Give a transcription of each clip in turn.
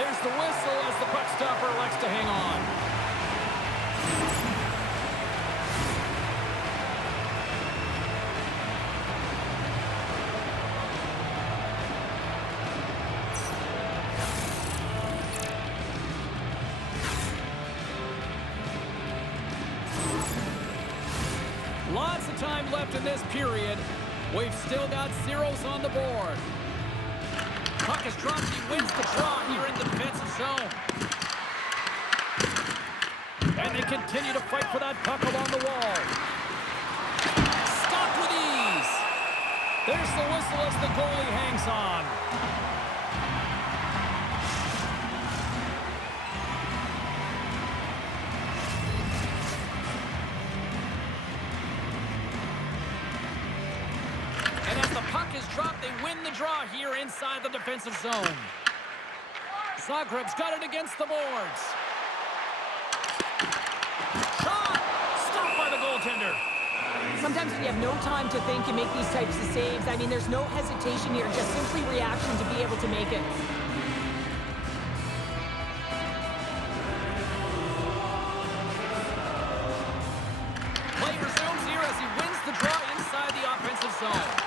There's the whistle as the puck stopper elects to hang on. Lots of time left in this period. We've still got zeros on the board. Puck is dropped. He wins the draw here in the defensive zone. And they continue to fight for that puck along the wall. Stopped with ease. There's the whistle as the goalie hangs on. Dropped, they win the draw here inside the defensive zone. Zagreb's got it against the boards. Shot! Stopped by the goaltender. Sometimes when you have no time to think, you make these types of saves. I mean, there's no hesitation here, just simply reaction to be able to make it. Play resumes here as he wins the draw inside the offensive zone.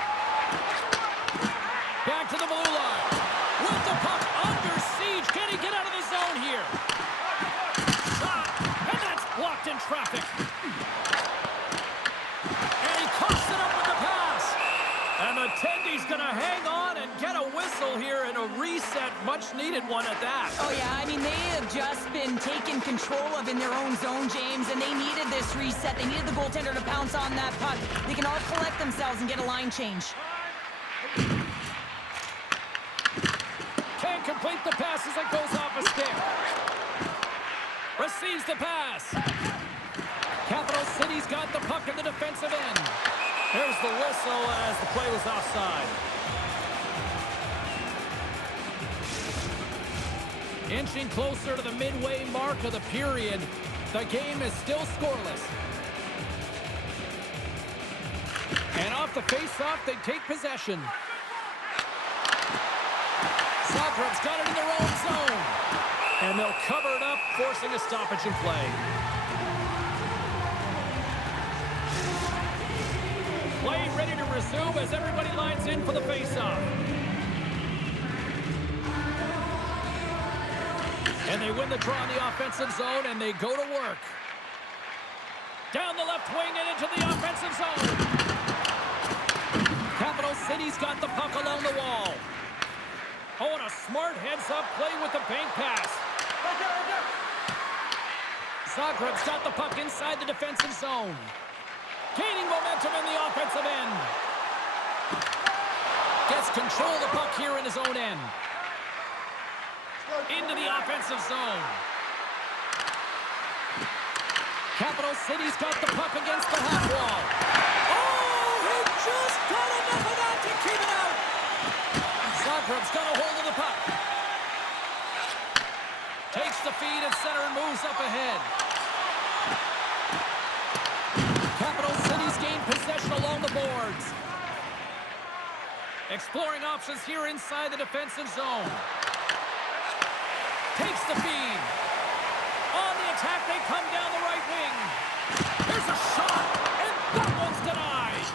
Back to the blue line. With the puck under siege. Can he get out of the zone here? Shot. And that's blocked in traffic. And he coughs it up with the pass. And the Tendy's going to hang on and get a whistle here and a reset. Much needed one at that. Oh, yeah. I mean, they have just been taken control of in their own zone, James, and they needed this reset. They needed the goaltender to pounce on that puck. They can all collect themselves and get a line change. Can't complete the pass as it goes off a stick. Receives the pass. Capital City's got the puck in the defensive end. There's the whistle as the play was offside. Inching closer to the midway mark of the period. The game is still scoreless. And off the face-off, they take possession. Zagreb's got it in their own zone. And they'll cover it up, forcing a stoppage in play. Play ready to resume as everybody lines in for the face-off. And they win the draw in the offensive zone, and they go to work. Down the left wing and into the offensive zone. Capital City's got the puck along the wall. Oh, and a smart heads-up play with the bank pass. Zagreb's got the puck inside the defensive zone. Gaining momentum in the offensive end. Gets control of the puck here in his own end. Into the offensive zone. Capital City's got the puck against the half wall. Oh, he just got enough of that to keep it out. Zagreb's got a hold of the puck. Takes the feed at center and moves up ahead. Capital City's gained possession along the boards. Exploring options here inside the defensive zone. Takes the feed. On the attack, they come down the right wing. There's a shot, and that one's denied.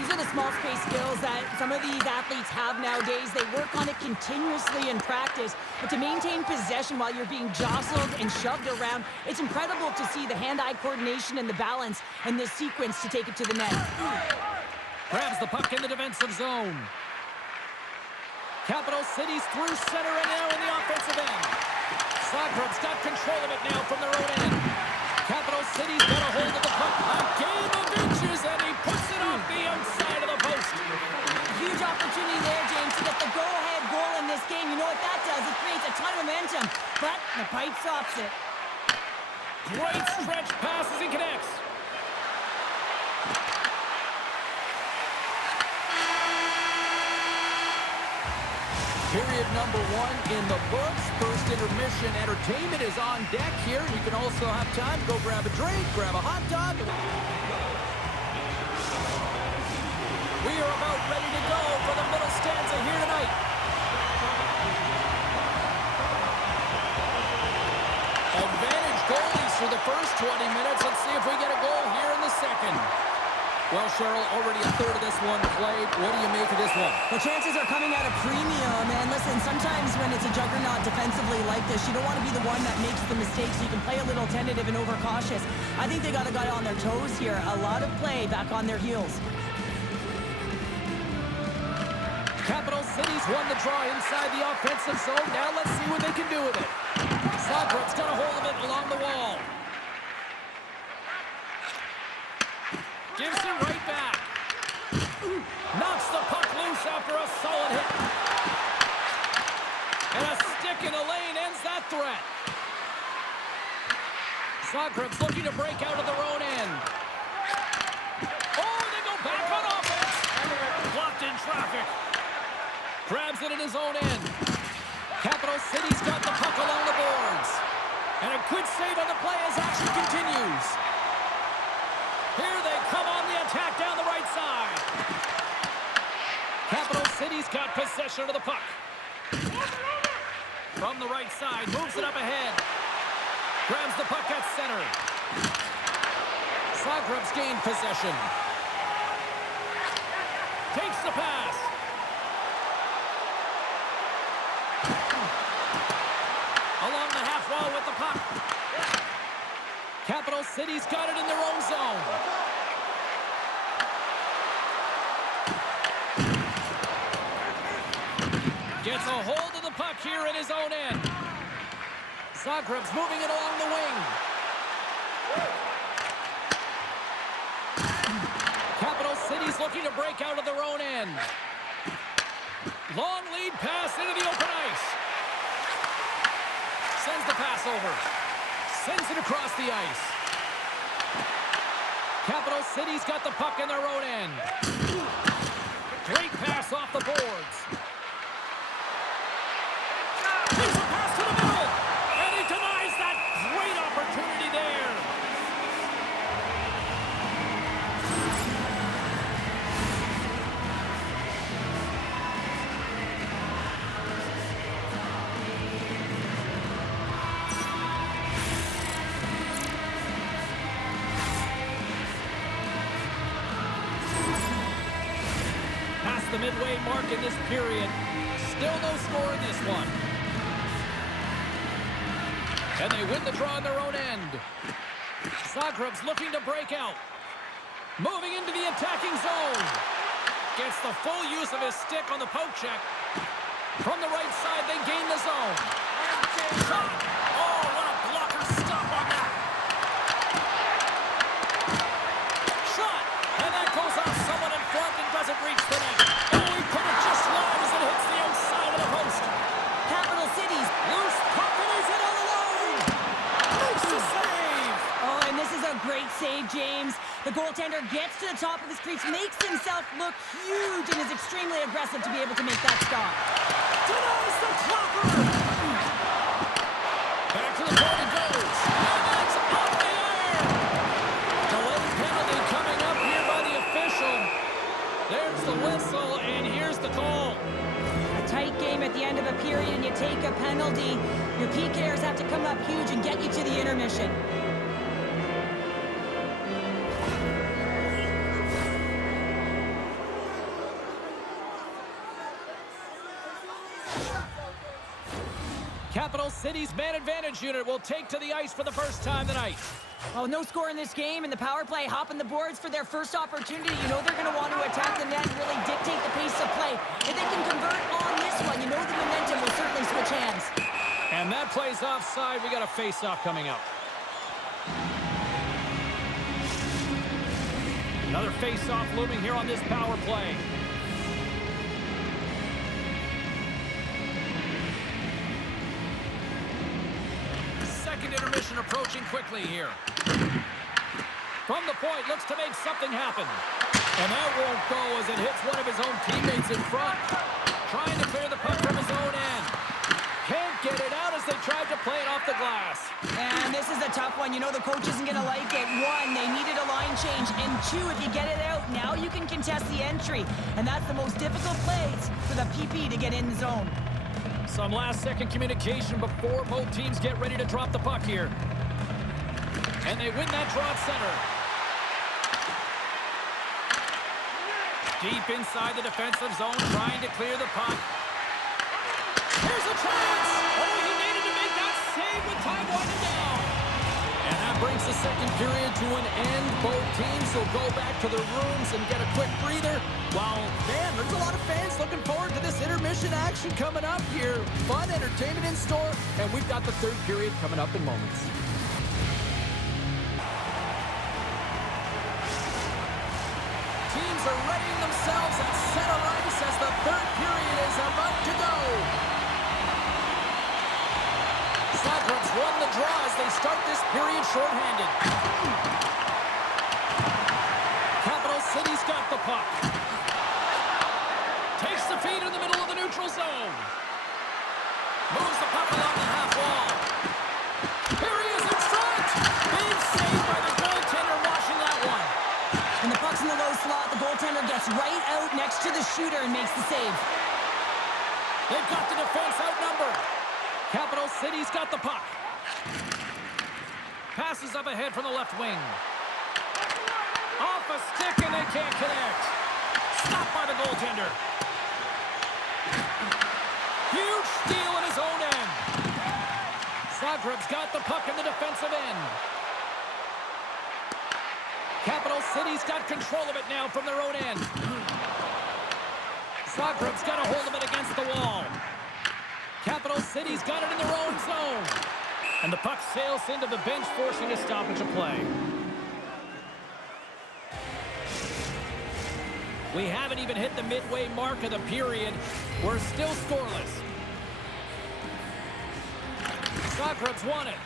These are the small space skills that some of these athletes have nowadays. They work on it continuously in practice, but to maintain possession while you're being jostled and shoved around, it's incredible to see the hand-eye coordination and the balance in this sequence to take it to the net. Grabs the puck in the defensive zone. Capital City's through center and now in the offensive end. Zagreb's got control of it now from their own end. Capital City's got a hold of the puck. A game of inches, and he puts it off the outside of the post. Huge opportunity there, James, to get the go-ahead goal in this game. You know what that does? It creates a ton of momentum, but the pipe stops it. Great stretch pass as he connects. Period number 1 in the books. First intermission entertainment is on deck here. You can also have time to go grab a drink, grab a hot dog. We are about ready to go for the middle stanza here tonight. through the first 20 minutes. Let's see if we get a goal here in the second. Well, Cheryl, already a third of this one played. What do you make of this one? The chances are coming at a premium, and listen, sometimes when it's a juggernaut defensively like this, you don't want to be the one that makes the mistake, so you can play a little tentative and overcautious. I think they got a guy on their toes here. A lot of play back on their heels. Capital City's won the draw inside the offensive zone. Now let's see what they can do with it. Zagreb's got a hold of it along the wall. Gives it right back. Knocks the puck loose after a solid hit. And a stick in the lane ends that threat. Zagreb's looking to break out of their own end. Oh, they go back on offense. Blocked in traffic. Grabs it in his own end. Capital City's got the puck along the boards. And a good save on the play as action continues. Here they come on the attack down the right side. Capital City's got possession of the puck. From the right side, moves it up ahead. Grabs the puck at center. Zagreb's gained possession. Takes the pass. Along the half wall with the puck. Capital City's got it in their own zone. Gets a hold of the puck here in his own end. Zagreb's moving it along the wing. Capital City's looking to break out of their own end. Long lead pass into the open ice. Sends the pass over. Sends it across the ice. Capital City's got the puck in their own end. Great pass off the boards. There's a pass to the middle. And he denies that great opportunity there. The midway mark in this period. Still no score in this one. And they win the draw in their own end. Zagreb's looking to break out. Moving into the attacking zone. Gets the full use of his stick on the poke check. From the right side, they gain the zone. Shot! Oh, what a blocker stop on that. Shot! And that goes off someone in front and doesn't reach the net. Great save, James. The goaltender gets to the top of his crease, makes himself look huge, and is extremely aggressive to be able to make that stop. Denies the clopper! Back to the point it goes. And that's off the iron! Delayed penalty coming up here by the official. There's the whistle, and here's the call. A tight game at the end of a period, and you take a penalty. Your PKers have to come up huge and get you to the intermission. Capital City's man advantage unit will take to the ice for the first time tonight. Oh, no score in this game, and the power play hopping the boards for their first opportunity. You know they're going to want to attack the net and really dictate the pace of play. If they can convert on this one, you know the momentum will certainly switch hands. And that play's offside. We got a face-off coming up. Another face-off looming here on this power play. Second intermission approaching quickly here. From the point, looks to make something happen. And that won't go as it hits one of his own teammates in front. Trying to clear the puck from his own end. Can't get it out as they tried to play it off the glass. And this is a tough one. You know the coach isn't going to like it. One, they needed a line change. And two, if you get it out, now you can contest the entry. And that's the most difficult plays for the PP to get in the zone. Some last-second communication before both teams get ready to drop the puck here. And they win that draw at center. Deep inside the defensive zone, trying to clear the puck. Here's a chance! Oh, he needed to make that save with time winding down. And that brings the second period to an end. Both teams will go back to their rooms and get a quick breather. While, man, there's a lot of fans looking forward to this intermission action coming up here. Fun entertainment in store, and we've got the third period coming up in moments. Teams are readying themselves at center ice as the third period is about to go. Cyclones won the draw as they start this period shorthanded. Capital City's got the puck. Takes the feed in the middle of the neutral zone. Moves the puck along the half wall. Here he is in front. Big save by the goaltender washing that one. When the puck's in the low slot, the goaltender gets right out next to the shooter and makes the save. They've got the defense outnumbered. Capital City's got the puck. Passes up ahead from the left wing. Off a stick and they can't connect. Stopped by the goaltender. Huge steal in his own end. Zagreb's got the puck in the defensive end. Capital City's got control of it now from their own end. Zagreb's got a hold of it against the wall. Capital City's got it in their own zone. And the puck sails into the bench, forcing a stoppage of play. We haven't even hit the midway mark of the period. We're still scoreless. Zagreb's won it.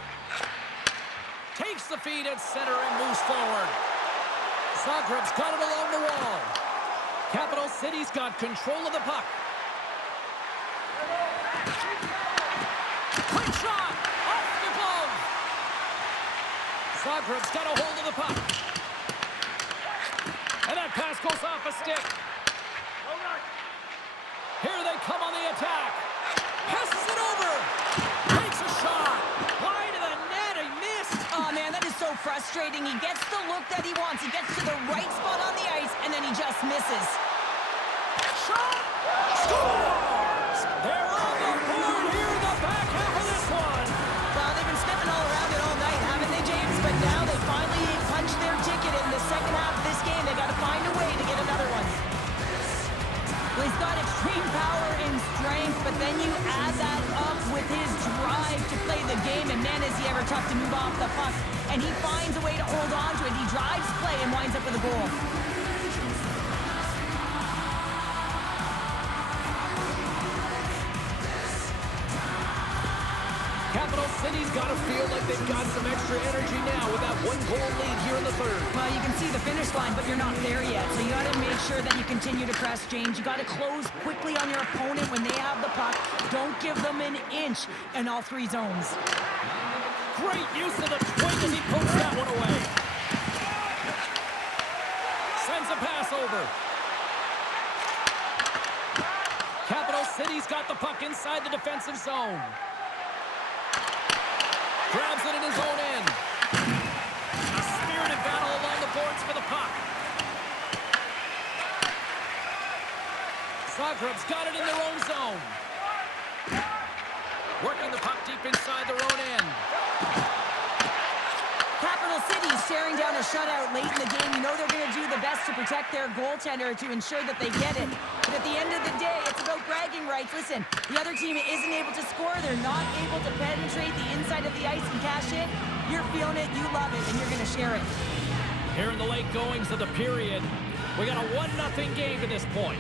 Takes the feed at center and moves forward. Zagreb's got it along the wall. Capital City's got control of the puck. Quick shot! Off the glove! Zagreb's got a hold of the puck. And that pass goes off a stick. Here they come on the attack. Passes it over. Takes a shot. Wide of the net. He missed. Oh, man, that is so frustrating. He gets the look that he wants. He gets to the right spot on the ice, and then he just misses. Shot! Scores! They're on the board here in the back half of this one. Well, they've been sniffing all around it all night, haven't they, James? But now they finally punched their ticket in the second half of this game. They got to find a way to get another one. Well, he's got extreme power and strength, but then you add that up with his drive to play the game, and man, is he ever tough to move off the puck. And he finds a way to hold on to it. He drives play and winds up with a goal. Capital City's got to feel like they've got some extra energy now with that one-goal lead here in the third. Well, you can see the finish line, but you're not there yet. So you got to make sure that you continue to press, James. You got to close quickly on your opponent when they have the puck. Don't give them an inch in all three zones. Great use of the twin as he pokes that one away. Sends a pass over. Capital City's got the puck inside the defensive zone. Grabs it in his own end. A spirited battle along the boards for the puck. Zagreb's got it in their own zone. Working the puck deep inside their own end. Capital City is staring down a shutout late in the game. You know they're going to do the best to protect their goaltender to ensure that they get it. But at the end of the day, it's about bragging rights. Listen, the other team isn't able to score. They're not able to penetrate the inside of the ice and cash in. You're feeling it, you love it, and you're going to share it. Here in the late goings of the period, we got a 1-0 game to this point.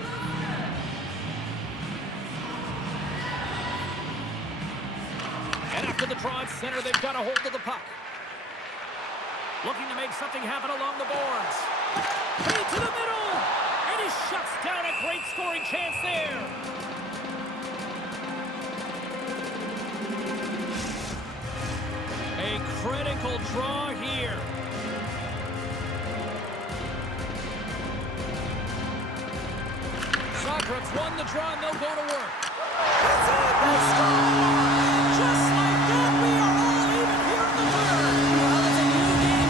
And after the draw at center, they've got a hold of the puck. Looking to make something happen along the boards. Feed to the middle! And he shuts down a great scoring chance there. A critical draw here. Zagreb's won the draw and they'll go to work. It's in! They score! Just like that, we are all even here in the third. Well, it's a new game.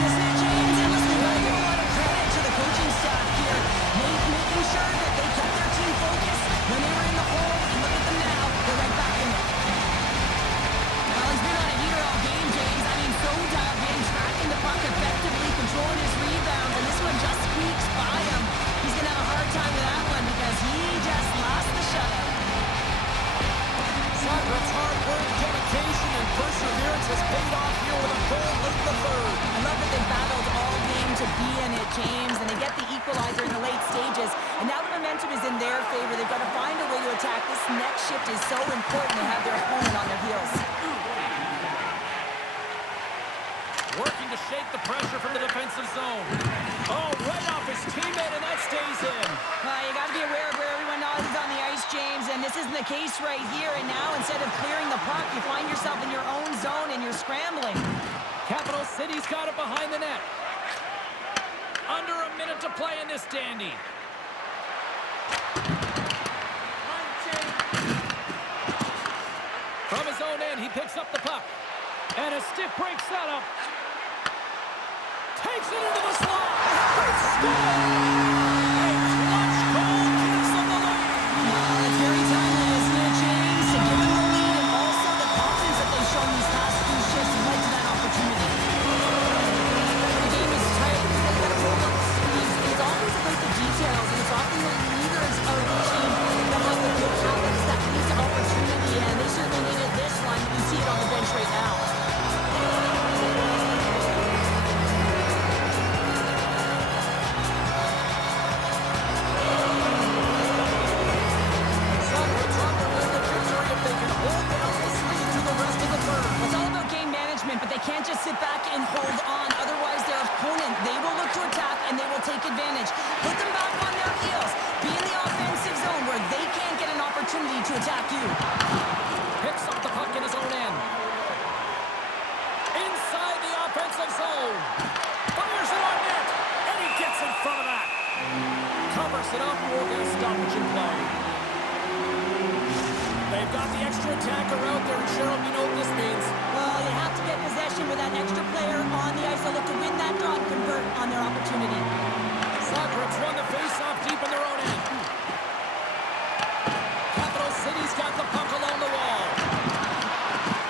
paid off here with a goal late in the third. I love that they battled all game to be in it, James, and they get the equalizer in the late stages. And now the momentum is in their favor. They've got to find a way to attack. This next shift is so important to have their opponent on their heels. Working to shake the pressure from the defensive zone. Oh, right off his teammate, and that stays in. You got to be aware of where everyone else is on the ice, James, and this isn't the case right here. And now, instead of clearing the puck, you find yourself in your own zone and you're scrambling. Capital City's got it behind the net. Under a minute to play in this dandy. From his own end, he picks up the puck. And a stiff breaks that up. Takes it into the slot. Great score! A clutch goal gives them the lead. It's very timely, isn't it, James? To give them the lead and also the confidence that they've shown these past few shifts led to that opportunity. The game is tight. They've got to roll up the sleeves. It's always about the details, and it's often the leaders of the team that have the good habits that lead to opportunity, and they certainly needed this one. You see it on the bench right now. But they can't just sit back and hold on. Otherwise, their opponent, they will look to attack and they will take advantage. Put them back on their heels. Be in the offensive zone where they can't get an opportunity to attack you. Picks up the puck in his own end. Inside the offensive zone. Fires it on net. And he gets in front of that. Covers it up. We're going to stoppage in play. They've got the extra attacker out there, and Cheryl, you know what this means. Well, you have to get possession with that extra player on the ice. They'll look to win that draw and convert on their opportunity. Cyclops won the face-off deep in their own end. Capital City's got the puck along the wall.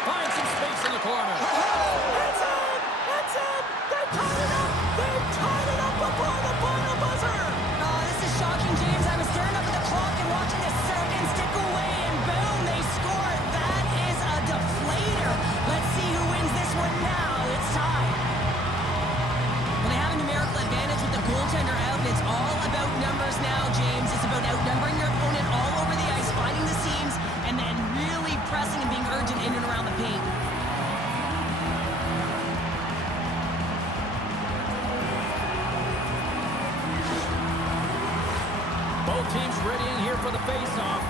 Finds some space in the corner. That's it! That's it! They tied it up! They tied it up before the final buzzer! Oh, this is shocking, James. I was staring up at the clock and watching the seconds tick away, and boom, they score. That is a deflator. Let's see who wins this one now. It's tied. Well, they have a numerical advantage with the goaltender out, and it's all about numbers now, James. It's about outnumbering your opponent all over the ice, finding the seams, and then really pressing and being urgent in and around the paint. Both teams readying here for the face-off.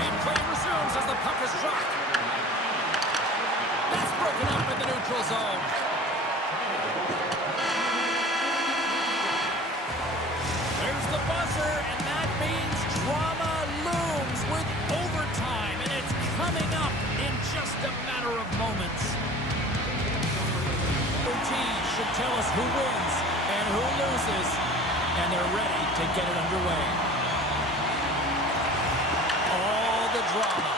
And play resumes as the puck is dropped. That's broken up in the neutral zone. There's the buzzer, and that means drama looms with overtime, and it's coming up in just a matter of moments. OT should tell us who wins and who loses, and they're ready to get it underway. All the drama,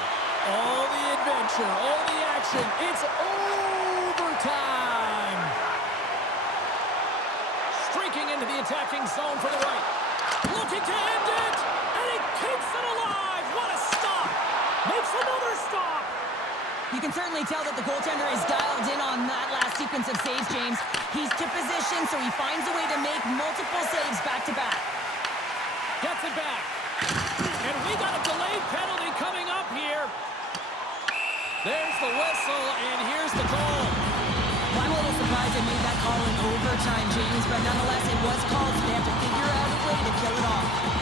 all the adventure, all the action, it's overtime! Streaking into the attacking zone for the right. Looking to end it, and he keeps it alive! What a stop! Makes another stop! You can certainly tell that the goaltender is dialed in on that last sequence of saves, James. He's to position, so he finds a way to make multiple saves back-to-back. Gets it back. And we got a delayed penalty coming up here. There's the whistle, and here's the call. Well, I'm a little surprised they made that call in overtime, James, but nonetheless, it was called, so they have to figure out a way to kill it off.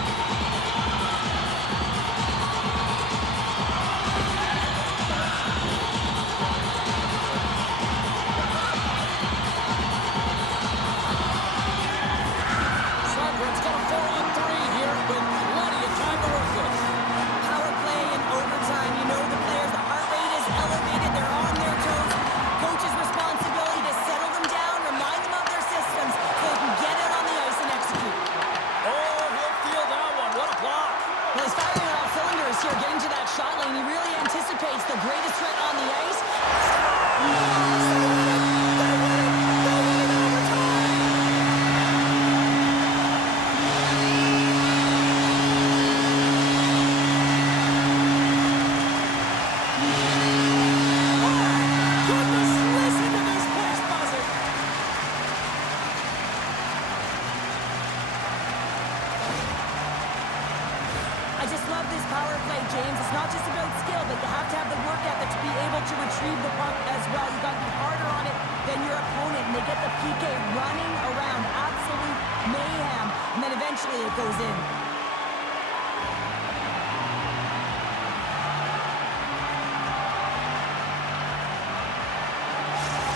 than your opponent, and they get the PK running around, absolute mayhem, and then eventually it goes in.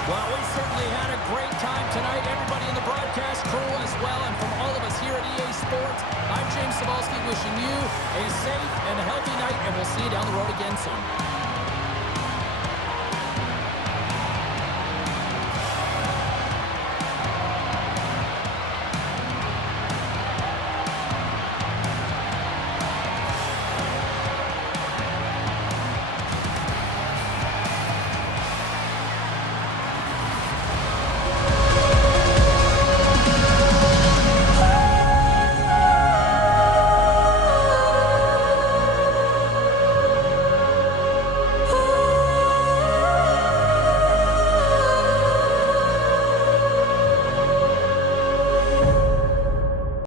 Well, we certainly had a great time tonight. Everybody in the broadcast crew as well, and from all of us here at EA Sports, I'm James Cybulski wishing you a safe and healthy night, and we'll see you down the road again soon.